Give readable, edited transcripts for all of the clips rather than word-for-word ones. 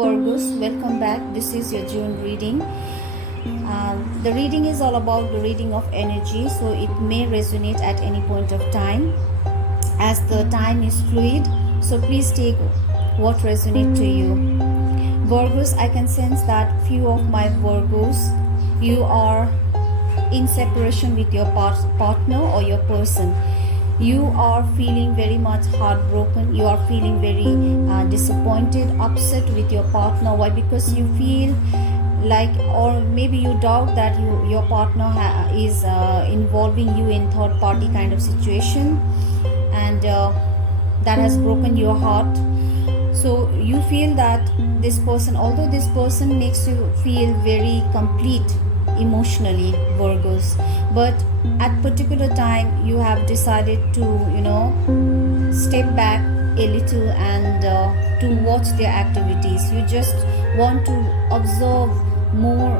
Virgos, welcome back. This is your June reading. The reading is all about the reading of energy, so it may resonate at any point of time as the time is fluid. So please take what resonates to you. Virgos, I can sense that few of my Virgos, you are in separation with your partner or your person. You are feeling very much heartbroken. You are feeling very disappointed, upset with your partner. Why? Because you feel like, or maybe you doubt that your partner is involving you in third party kind of situation, and that has broken your heart. So you feel that this person, although this person makes you feel very complete emotionally, Virgos, but at particular time you have decided to step back a little and to watch their activities. You just want to observe more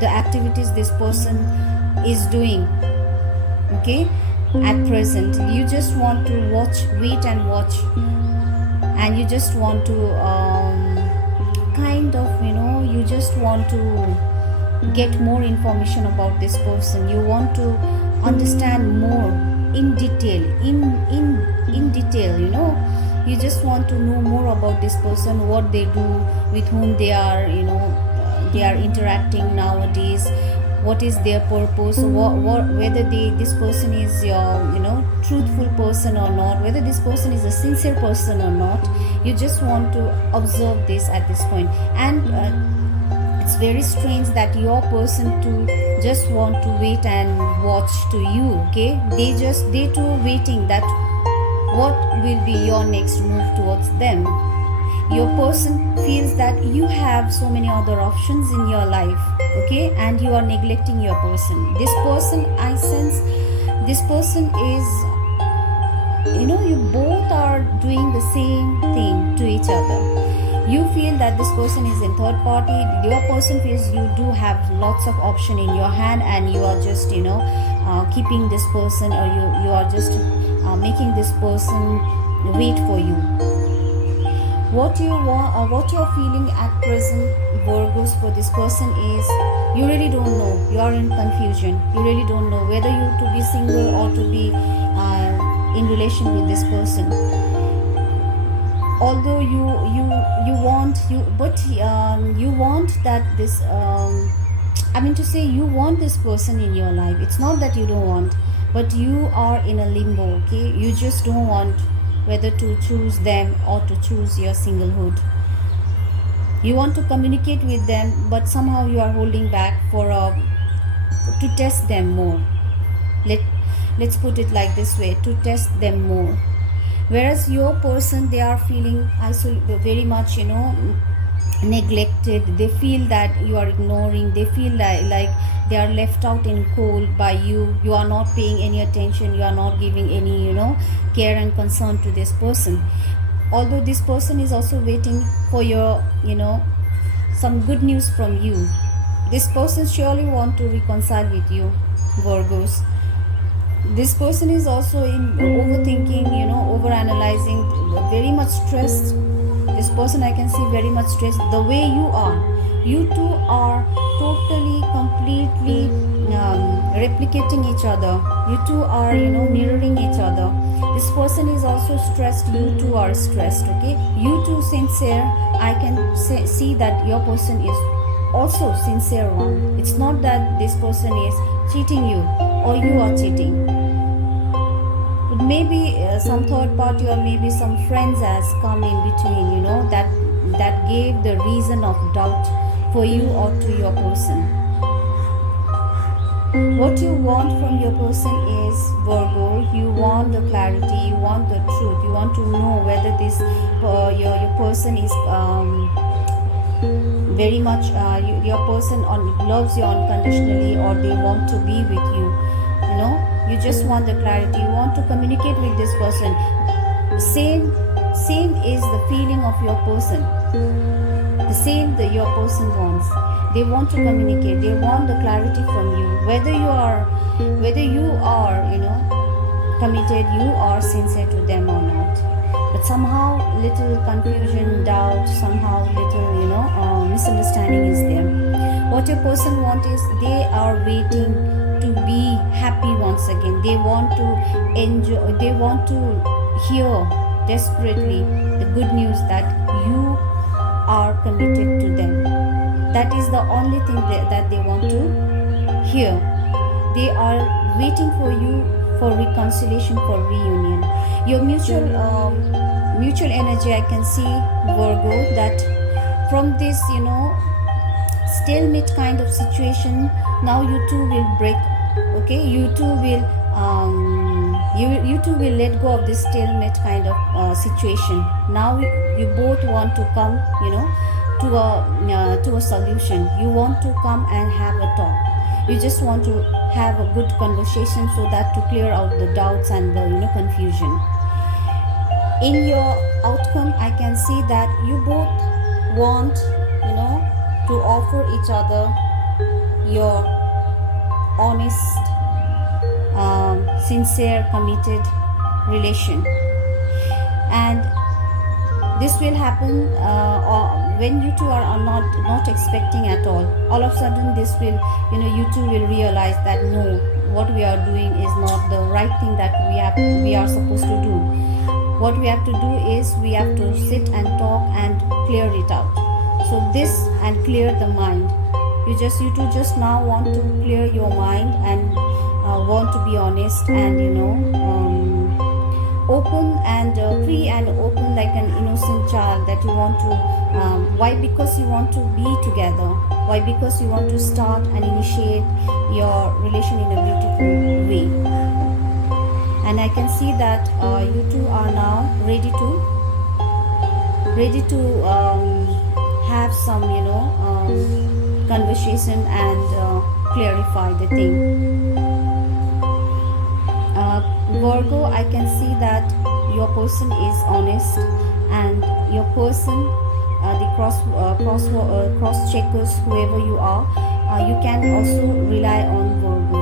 the activities this person is doing, okay, at present. You just want to wait and watch, and you just want to you just want to get more information about this person. You want to understand more in detail, in detail, you just want to know more about this person, what they do, with whom they are they are interacting nowadays, what is their purpose, whether this person is your truthful person or not, whether this person is a sincere person or not. You just want to observe this at this point. And it's very strange that your person too just want to wait and watch to you, okay. They too waiting that what will be your next move towards them. Your person feels that you have so many other options in your life, okay, and you are neglecting your person. This person, I sense, this person is, you both are doing the same thing to each other. You feel that this person is in third party. Your person feels you do have lots of option in your hand, and you are just keeping this person, or you are just making this person wait for you. What you want, or what you are feeling at present, Virgos, for this person is you really don't know. You are in confusion. You really don't know whether you to be single or to be in relation with this person. Although you want that this you want this person in your life. It's not that you don't want, but you are in a limbo, okay. You just don't want whether to choose them or to choose your singlehood. You want to communicate with them, but somehow you are holding back to test them more. Let's put it like this way, to test them more. Whereas your person, they are feeling very much neglected. They feel that you are ignoring. They feel like they are left out in cold by you. You are not paying any attention. You are not giving any care and concern to this person. Although this person is also waiting for your some good news from you. This person surely want to reconcile with you, Virgos. This person is also in overthinking, overanalyzing, very much stressed. This person, I can see, very much stressed. The way you are, you two are totally, completely replicating each other. You two are, mirroring each other. This person is also stressed. You two are stressed, okay. You two sincere. I can see that your person is also sincere one. It's not that this person is cheating you or you are cheating. Maybe some third party, or maybe some friends has come in between, that gave the reason of doubt for you or to your person. What you want from your person is, Virgo, you want the clarity, you want the truth, you want to know whether this your person is very much your person loves you unconditionally, or they want to be with you. You just want the clarity. You want to communicate with this person. Same is the feeling of your person. The same that your person wants. They want to communicate. They want the clarity from you. Whether you are committed, you are sincere to them or not. But somehow little confusion, doubt, somehow misunderstanding is there. What your person wants is they are waiting to be happy once again. They want to enjoy, they want to hear desperately the good news that you are committed to them. That is the only thing that they want to hear. They are waiting for you for reconciliation, for reunion. Your mutual energy, I can see, Virgo, that from this stalemate kind of situation, now you two will break. Okay, you two will you two will let go of this stalemate kind of situation. Now you both want to come to a solution. You want to come and have a talk. You just want to have a good conversation so that to clear out the doubts and the confusion. In your outcome, I can see that you both want to offer each other your honest, sincere, committed relation. And this will happen when you two are not expecting at all. All of a sudden, this will you two will realize that no, what we are doing is not the right thing that we are supposed to do. What we have to do is we have to sit and talk and clear it out. So this and clear the mind. You two just now want to clear your mind and want to be honest and open and free and open like an innocent child, that you want to why? Because you want to be together. Why? Because you want to start and initiate your relation in a beautiful way. And I can see that you two are now ready to have some conversation and clarify the thing. Virgo, I can see that your person is honest, and your person, the cross checkers, whoever you are, you can also rely on Virgo.